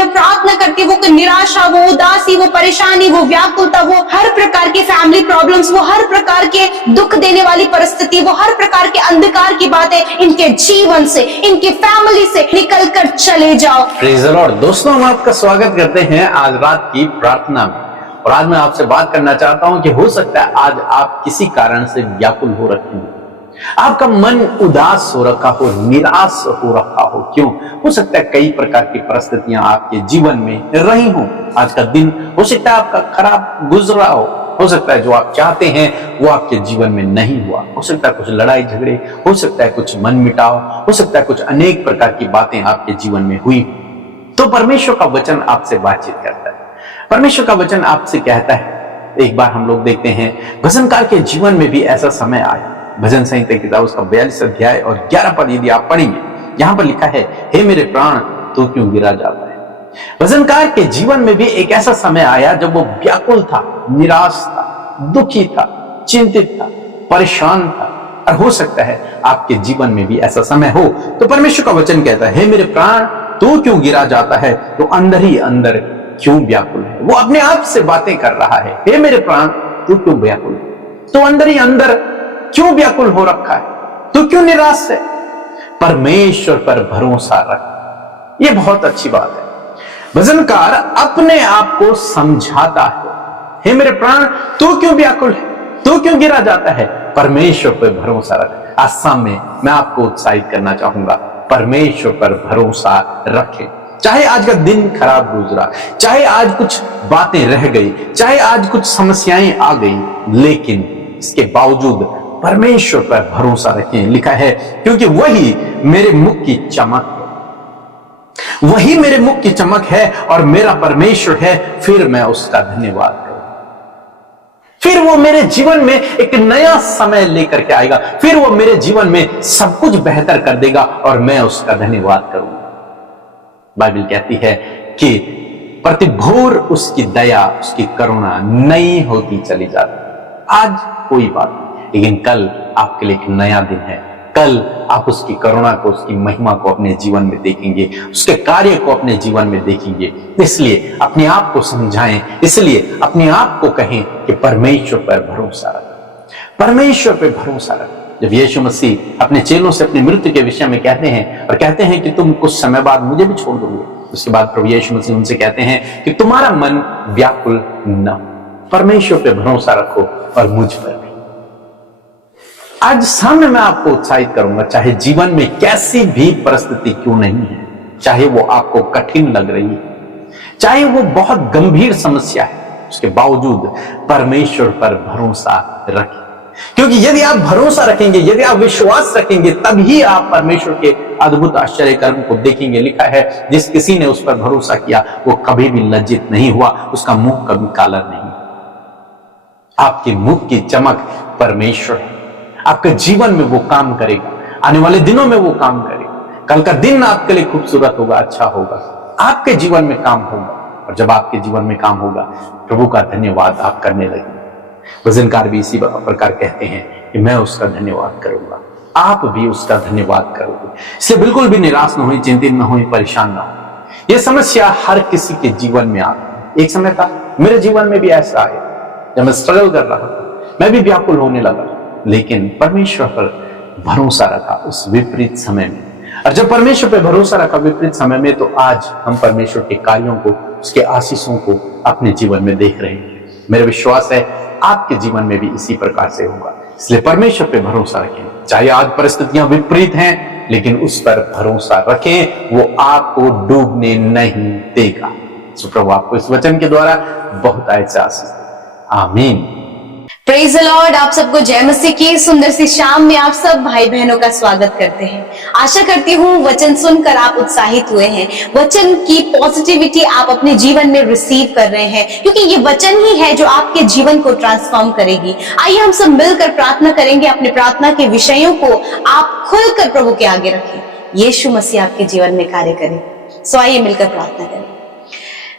में प्रार्थना करती है, वो निराशा, वो उदासी, वो परेशानी, वो व्याकुलता, वो हर प्रकार के फैमिली प्रॉब्लम्स, वो हर प्रकार के दुख देने वाली परिस्थिति, वो हर प्रकार के अंधकार की बातें इनके जीवन से, इनकी फैमिली से निकल कर चले जाओ। Praise the Lord. दोस्तों, हम आपका स्वागत करते हैं आज रात की प्रार्थना में। और आज मैं आपसे बात करना चाहता हूं कि हो सकता है आज आप किसी कारण से व्याकुल हो रखे हो, आपका मन उदास हो रखा हो, निराश हो रखा हो। क्यों? हो सकता है कई प्रकार की परिस्थितियां आपके जीवन में रही हो। आज का दिन हो सकता है आपका खराब गुजरा हो सकता है जो आप चाहते हैं वो आपके जीवन में नहीं हुआ, हो सकता है कुछ लड़ाई झगड़े, हो सकता है कुछ मन मिटाव, हो सकता है कुछ अनेक प्रकार की बातें आपके जीवन में हुई। तो परमेश्वर का वचन आपसे बातचीत करता है, परमेश्वर का वचन आपसे कहता है। एक बार हम लोग देखते हैं भजनकार के जीवन में भी ऐसा समय आया। भजन संहिता की किताब उसका 42 अध्याय और 11 पद यदि आप पढ़ेंगे, यहां पर लिखा है, हे मेरे प्राण तू क्यों गिरा जाता है। भजनकार के जीवन में भी एक ऐसा समय आया जब वो व्याकुल था, निराश था, दुखी था, चिंतित था, परेशान था। और हो सकता है आपके जीवन में भी ऐसा समय हो। तो परमेश्वर का वचन कहता है, हे मेरे प्राण तू क्यों गिरा जाता है, तो अंदर ही अंदर क्यों व्याकुल है। वो अपने आप से बातें कर रहा है, हे मेरे प्राण तू क्यों व्याकुल है, तो अंदर ही अंदर क्यों व्याकुल हो रखा है, तू क्यों निराश है। परमेश्वर पर भरोसा रख। ये बहुत अच्छी बात है। भजनकार अपने आप को समझाता है, हे मेरे प्राण तू क्यों व्याकुल है, तू क्यों गिरा जाता है, परमेश्वर पर भरोसा रख। आज शाम में मैं आपको उत्साहित करना चाहूंगा, परमेश्वर पर भरोसा रखें। चाहे आज का दिन खराब गुजरा, चाहे आज कुछ बातें रह गई, चाहे आज कुछ समस्याएं आ गई, लेकिन इसके बावजूद परमेश्वर पर भरोसा रखें। लिखा है, क्योंकि वही मेरे मुख की चमक है, वही मेरे मुख की चमक है और मेरा परमेश्वर है, फिर मैं उसका धन्यवाद करूं। फिर वो मेरे जीवन में एक नया समय लेकर के आएगा, फिर वो मेरे जीवन में सब कुछ बेहतर कर देगा और मैं उसका धन्यवाद करूंगा। बाइबल कहती है कि प्रतिभोर उसकी दया, उसकी करुणा नई होती चली जाती। आज कोई बात नहीं, लेकिन कल आपके लिए एक नया दिन है। कल आप उसकी करुणा को, उसकी महिमा को अपने जीवन में देखेंगे, उसके कार्य को अपने जीवन में देखेंगे। इसलिए अपने आप को समझाएं, इसलिए अपने आप को कहें कि परमेश्वर पर भरोसा रख, परमेश्वर पर भरोसा रख। जब यीशु मसीह अपने चेलों से अपनी मृत्यु के विषय में कहते हैं और कहते हैं कि तुम कुछ समय बाद मुझे भी छोड़ दोगे, उसके बाद प्रभु यीशु मसीह उनसे कहते हैं कि तुम्हारा मन व्याकुल न हो, परमेश्वर पे भरोसा रखो और मुझ पर भी। आज सामने मैं आपको उत्साहित करूंगा, चाहे जीवन में कैसी भी परिस्थिति क्यों नहीं है, चाहे वो आपको कठिन लग रही है, चाहे वो बहुत गंभीर समस्या है, उसके बावजूद परमेश्वर पर भरोसा रखें। क्योंकि यदि आप भरोसा रखेंगे, यदि आप विश्वास रखेंगे, तभी आप परमेश्वर के अद्भुत आश्चर्य कर्म को देखेंगे। लिखा है, जिस किसी ने उस पर भरोसा किया वो कभी भी लज्जित नहीं हुआ, उसका मुख कभी काला नहीं। आपके मुख की चमक परमेश्वर है, आपके जीवन में वो काम करेगा, आने वाले दिनों में वो काम करेगा। कल का दिन आपके लिए खूबसूरत होगा, अच्छा होगा, आपके जीवन में काम होगा। और जब आपके जीवन में काम होगा, प्रभु का धन्यवाद आप करने लगेंगे। भजनकार भी इसी प्रकार कहते हैं कि मैं उसका धन्यवाद करूंगा, आप भी उसका धन्यवाद करोगे। इसलिए बिल्कुल भी निराश न हो, चिंतित न हो, परेशान न हो। यह समस्या हर किसी के जीवन में आती है। एक समय था मेरे जीवन में भी ऐसा आया, जब मैं स्ट्रगल कर रहा था, मैं भी व्याकुल होने लगा, लेकिन परमेश्वर पर भरोसा रखा उस विपरीत समय में। और जब परमेश्वर पर भरोसा रखा विपरीत समय में, तो आज हम परमेश्वर के कार्यों को, उसके आशीषों को अपने जीवन में देख रहे हैं। मेरा विश्वास है आपके जीवन में भी इसी प्रकार से होगा। इसलिए परमेश्वर पे भरोसा रखें, चाहे आज परिस्थितियां विपरीत हैं, लेकिन उस पर भरोसा रखें, वो आपको डूबने नहीं देगा। सो प्रभु आपको इस वचन के द्वारा बहुत ऐसा आशीष दे। आमीन। Praise the Lord. आप सबको जय मसीह की सुंदर सी शाम में आप सब भाई बहनों का स्वागत करते हैं। आशा करती हूँ वचन सुनकर आप उत्साहित हुए हैं, वचन की पॉजिटिविटी आप अपने जीवन में रिसीव कर रहे हैं, क्योंकि ये वचन ही है जो आपके जीवन को ट्रांसफॉर्म करेगी। आइए हम सब मिलकर प्रार्थना करेंगे, अपने प्रार्थना के विषयों को आप खुलकर प्रभु के आगे रखें, यीशु मसीह आपके जीवन में कार्य करे। सो आइए मिलकर प्रार्थना करें।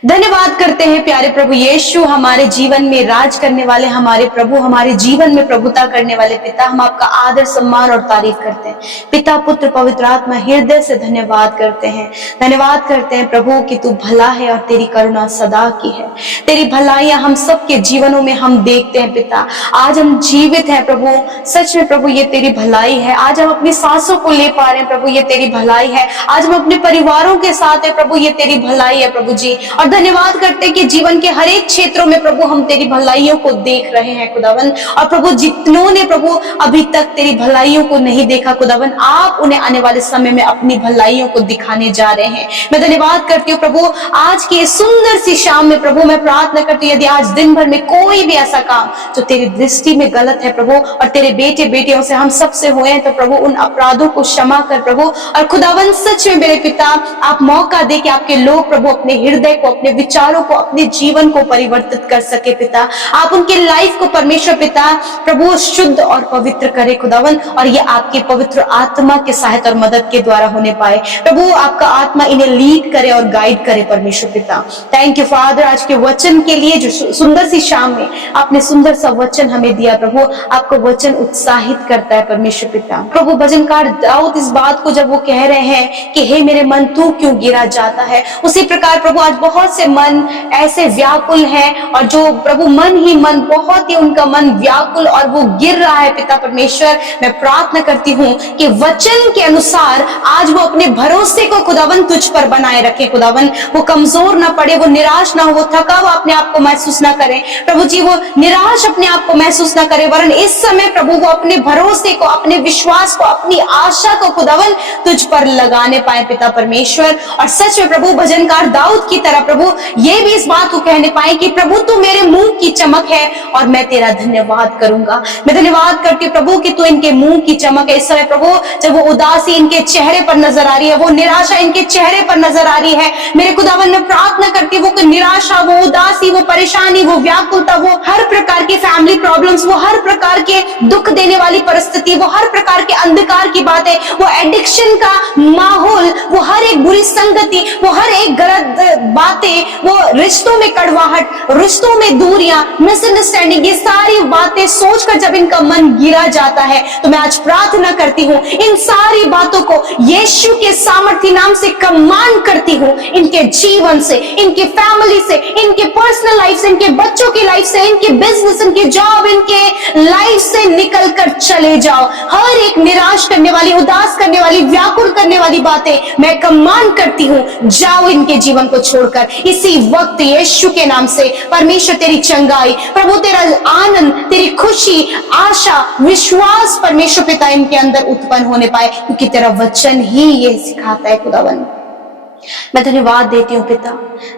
धन्यवाद करते हैं प्यारे प्रभु यीशु, हमारे जीवन में राज करने वाले हमारे प्रभु, हमारे जीवन में प्रभुता करने वाले पिता। हम आपका आदर सम्मान और तारीफ करते हैं पिता, पुत्र, पवित्र आत्मा, हृदय से धन्यवाद करते हैं। धन्यवाद करते हैं प्रभु कि तू भला है और तेरी करुणा सदा की है। तेरी भलाइयां हम सबके जीवनों में हम देखते हैं पिता। आज हम जीवित हैं प्रभु, सच में प्रभु ये तेरी भलाई है। आज हम अपनी सांसों को ले पा रहे हैं प्रभु, ये तेरी भलाई है। आज हम अपने परिवारों के साथ है प्रभु, ये तेरी भलाई है प्रभु जी। और धन्यवाद करते हैं कि जीवन के हर एक क्षेत्रों में प्रभु हम तेरी भलाइयों को देख रहे हैं खुदावन। और प्रभु जितनों ने प्रभु अभी तक तेरी भलाइयों को नहीं देखा खुदावन, आप उन्हें आने वाले समय में अपनी भलाइयों को दिखाने जा रहे हैं। मैं धन्यवाद करती हूँ प्रभु आज की सुंदर सी शाम में प्रभु मैं प्रार्थना करती हूँ, यदि आज दिन भर में कोई भी ऐसा काम जो तेरी दृष्टि में गलत है प्रभु, और तेरे बेटे बेटियों से हम सबसे हुए हैं, तो प्रभु उन अपराधों को क्षमा कर प्रभु। और खुदावन सच में मेरे पिता आप मौका दे कि आपके लोग प्रभु अपने हृदय को, अपने विचारों को, अपने जीवन को परिवर्तित कर सके पिता। आप उनके लाइफ को परमेश्वर पिता प्रभु शुद्ध और पवित्र करे खुदावन, और ये आपके पवित्र आत्मा के सहायता और मदद के द्वारा होने पाए प्रभु। आपका आत्मा इन्हें लीड करे और गाइड करे परमेश्वर पिता। थैंक यू फादर आज के वचन के लिए, जो सुंदर सी शाम में आपने सुंदर सा वचन हमें दिया प्रभु। आपको वचन उत्साहित करता है परमेश्वर पिता। प्रभु भजनकार दाऊद इस बात को जब वो कह रहे हैं कि हे मेरे मन तू क्यों गिरा जाता है, उसी प्रकार प्रभु आज बहुत से मन ऐसे व्याकुल हैं, और जो प्रभु मन ही मन, बहुत ही उनका मन व्याकुल और वो गिर रहा है पिता परमेश्वर। मैं प्रार्थना करती हूँ कि वचन के अनुसार आज वो अपने भरोसे को खुदावन तुझ पर बनाए रखे खुदावन। वो कमजोर ना पड़े, वो निराश ना हो, वो थका हुआ अपने आप को महसूस ना करे प्रभु जी, वो निराश अपने आप को महसूस ना करे, वरन इस समय प्रभु वो अपने भरोसे को, अपने विश्वास को, अपनी आशा को खुदावन तुझ पर लगाने पाए पिता परमेश्वर। और सच में प्रभु भजनकार दाऊद की तरह प्रभु ये भी इस बात को कहने पाए कि प्रभु तू मेरे मुंह की चमक है और मैं तेरा धन्यवाद करूंगा। मैं धन्यवाद करती हूँ प्रभु कि तू इनके मुंह की चमक है। इस समय प्रभु जब वो उदासी इनके चेहरे पर नजर आ रही है, वो निराशा इनके चेहरे पर नजर आ रही है, मेरे खुदावन मैं प्रार्थना करती हूँ वो निराशा, वो उदासी, वो परेशानी, वो व्याकुलता, वो हर प्रकार की फैमिली प्रॉब्लम्स, वो हर प्रकार के दुख देने वाली परिस्थिति, वो हर प्रकार के अंधकार की बातें, वो एडिक्शन का माहौल, वो हर एक बुरी संगति, वो हर एक गलत बातें, वो रिश्तों में कड़वाहट, रिश्तों में दूरियां, मिसअंडरस्टैंडिंग, ये सारी बातें सोचकर जब इनका मन गिरा जाता है, तो मैं आज प्रार्थना करती हूँ इन सारी बातों को यीशु के सामर्थी नाम से कमांड करती हूँ, इनके जीवन से, इनके फैमिली से, इनके पर्सनल लाइफ से, इनके बच्चों की लाइफ से, इनके बिजनेस, इनके जॉब, इनके लाइफ से निकल कर चले जाओ। हर एक निराश करने वाली, उदास करने वाली, व्याकुल करने वाली बातें मैं कमांड करती हूँ, जाओ इनके जीवन को छोड़कर इसी वक्त यीशु के नाम से। परमेश्वर तेरी चंगाई प्रभु, तेरा आनंद, तेरी खुशी, आशा, विश्वास परमेश्वर पिता इनके अंदर उत्पन्न होने पाए, क्योंकि तेरा वचन ही ये सिखाता है खुदावन। मैं धन्यवाद देती हूँ पिता,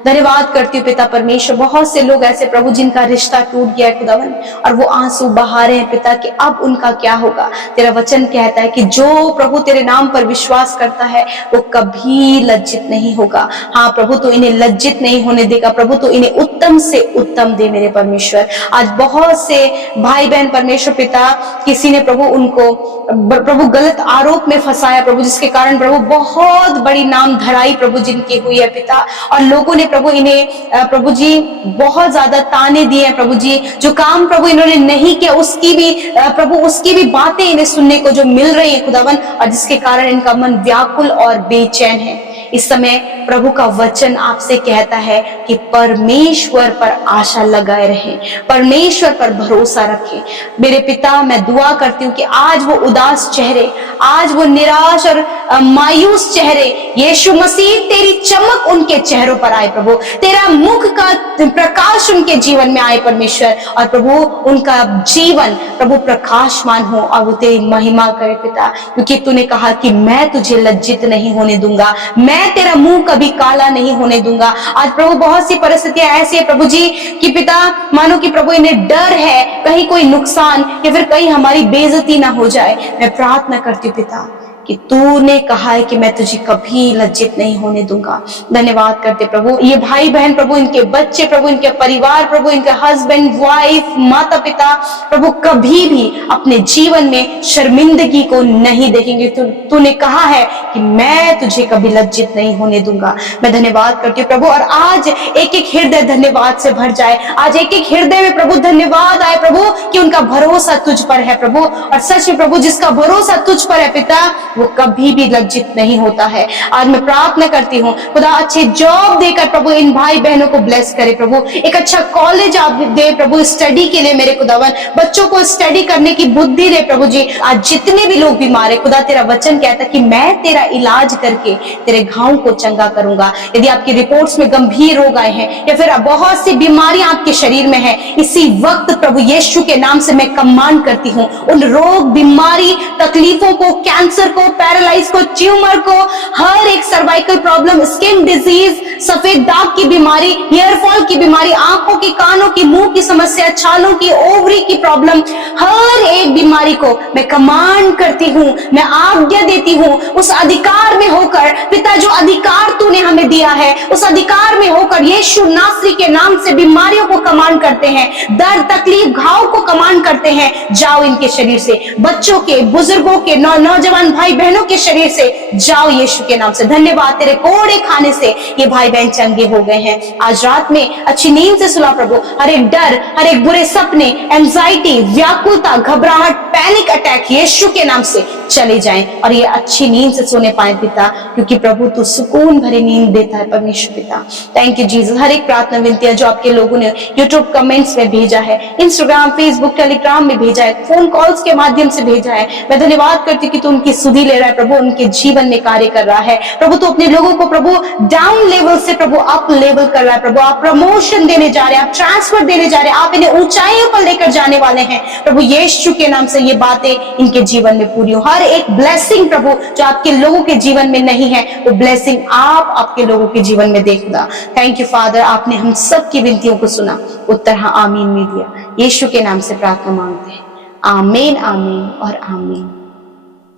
धन्यवाद करती हूँ पिता परमेश्वर। बहुत से लोग ऐसे प्रभु जिनका रिश्ता टूट गया है खुदावन, और वो आंसू बहा रहे हैं पिता कि अब उनका क्या होगा। तेरा वचन कहता है कि जो प्रभु तेरे नाम पर विश्वास करता है वो कभी लज्जित नहीं होगा। हाँ प्रभु तो इन्हें लज्जित नहीं होने देगा प्रभु, तो इन्हें उत्तम से उत्तम दे मेरे परमेश्वर। आज बहुत से भाई बहन परमेश्वर पिता, किसी ने प्रभु उनको प्रभु गलत आरोप में फंसाया प्रभु, जिसके कारण प्रभु बहुत बड़ी नाम धराई प्रभु जिनकी हुई है पिता, और लोगों ने प्रभु इन्हें प्रभु जी बहुत ज्यादा ताने दिए हैं प्रभु जी। जो काम प्रभु इन्होंने नहीं किया उसकी भी प्रभु उसकी भी बातें इन्हें सुनने को जो मिल रही है खुदावन, और जिसके कारण इनका मन व्याकुल और बेचैन है। इस समय प्रभु का वचन आपसे कहता है कि परमेश्वर पर आशा लगाए रहें, परमेश्वर पर भरोसा रखें। मेरे पिता मैं दुआ करती हूँ कि आज वो उदास चेहरे, आज वो निराश और मायूस चेहरे, यीशु मसीह तेरी चमक उनके चेहरों पर आए प्रभु, तेरा मुख का प्रकाश उनके जीवन में आए परमेश्वर, और प्रभु उनका जीवन प्रभु प्रकाशमान हो और वो तेरी महिमा करे पिता, क्योंकि तूने कहा कि मैं तुझे लज्जित नहीं होने दूंगा, मैं तेरा मुंह कभी काला नहीं होने दूंगा। आज प्रभु बहुत सी परिस्थितियां ऐसी है प्रभु जी कि पिता मानो कि प्रभु इन्हें डर है कहीं कोई नुकसान या फिर कहीं हमारी बेइज्जती ना हो जाए। मैं प्रार्थना करती हूँ पिता कि तूने कहा है कि मैं तुझे कभी लज्जित नहीं होने दूंगा। धन्यवाद करते प्रभु, ये भाई बहन प्रभु, इनके बच्चे प्रभु, इनके परिवार प्रभु, इनके हस्बैंड वाइफ माता पिता प्रभु कभी भी अपने जीवन में शर्मिंदगी को नहीं देखेंगे। तूने कहा है कि मैं तुझे कभी लज्जित नहीं होने दूंगा। मैं धन्यवाद करती हूँ प्रभु, और आज एक एक हृदय धन्यवाद से भर जाए। आज एक एक हृदय में प्रभु धन्यवाद आए प्रभु कि उनका भरोसा तुझ पर है प्रभु, और सच में प्रभु जिसका भरोसा तुझ पर है पिता, वो कभी भी लज्जित नहीं होता है। आज मैं प्रार्थना करती हूँ खुदा अच्छे जॉब देकर प्रभु इन भाई बहनों को ब्लेस करे प्रभु, एक अच्छा कॉलेज आप दे प्रभु स्टडी के लिए मेरे खुदावन, बच्चों को स्टडी करने की बुद्धि दे प्रभु जी। आज जितने भी लोग बीमार है खुदा, तेरा वचन कहता है कि मैं तेरा इलाज करके तेरे घावों को चंगा करूंगा। यदि आपकी रिपोर्ट्स में गंभीर रोग आए हैं या फिर बहुत सी बीमारियां आपके शरीर में है, इसी वक्त प्रभु यीशु के नाम से मैं कमांड करती हूँ उन रोग बीमारी तकलीफों को, कैंसर को, पैरालाइज को, ट्यूमर को, हर एक सर्वाइकल प्रॉब्लम, स्किन डिजीज, सफेद दाग की बीमारी, हेयर फॉल की बीमारी, आंखों की, कानों की, मुंह की समस्या, छालों की, ओवरी की प्रॉब्लम, हर एक बीमारी को मैं कमांड करती हूँ, मैं आज्ञा देती हूँ उस अधिकार में होकर पिता, जो अधिकार तूने हमें दिया है उस अधिकार में होकर यीशु नासरी के नाम से बीमारियों को कमांड करते हैं, दर्द तकलीफ घाव को कमांड करते हैं, जाओ इनके शरीर से, बच्चों के, बुजुर्गों के, नौजवान भाई बहनों के शरीर से जाओ यीशु के नाम से। धन्यवाद, तेरे कोड़े खाने से ये भाई बहन चंगे हो गए हैं। आज रात में अच्छी नींद से सुला प्रभु, हर एक डर, हर एक बुरे सपने, एंजाइटी, व्याकुलता, घबराहट, पैनिक अटैक यीशु के नाम से चले जाएं और ये अच्छी नींद से सोने पाए पिता, क्योंकि प्रभु तू सुकून भरी नींद देता है परमेश्वर पिता। Thank you Jesus. हर एक प्रार्थना विनती जो आपके लोगों ने यूट्यूब कमेंट्स में भेजा है, इंस्टाग्राम, फेसबुक, टेलीग्राम में भेजा है, फोन कॉल्स के माध्यम से भेजा है, मैं धन्यवाद करती हूँ कि तू उनकी सुधि ले रहा है प्रभु, उनके जीवन में कार्य कर रहा है प्रभु। तू अपने लोगों को प्रभु डाउन लेवल से प्रभु अप लेवल कर रहा है प्रभु। आप प्रमोशन देने जा रहे हैं, आप ट्रांसफर देने जा रहे हैं, आप इन्हें ऊंचाइयों पर लेकर जाने वाले हैं प्रभु। यीशु के नाम से ये बातें इनके जीवन में पूरी हो। हर एक ब्लेसिंग प्रभु जो आपके लोगों के जीवन में नहीं है, वो ब्लेसिंग आप आपके लोगों के जीवन में देखना। थैंक यू फादर, आपने हम सब की विनतियों को सुना, उत्तर हाँ आमीन में दिया। यीशु के नाम से प्रार्थना मांगते हैं, आमीन, आमीन और आमीन।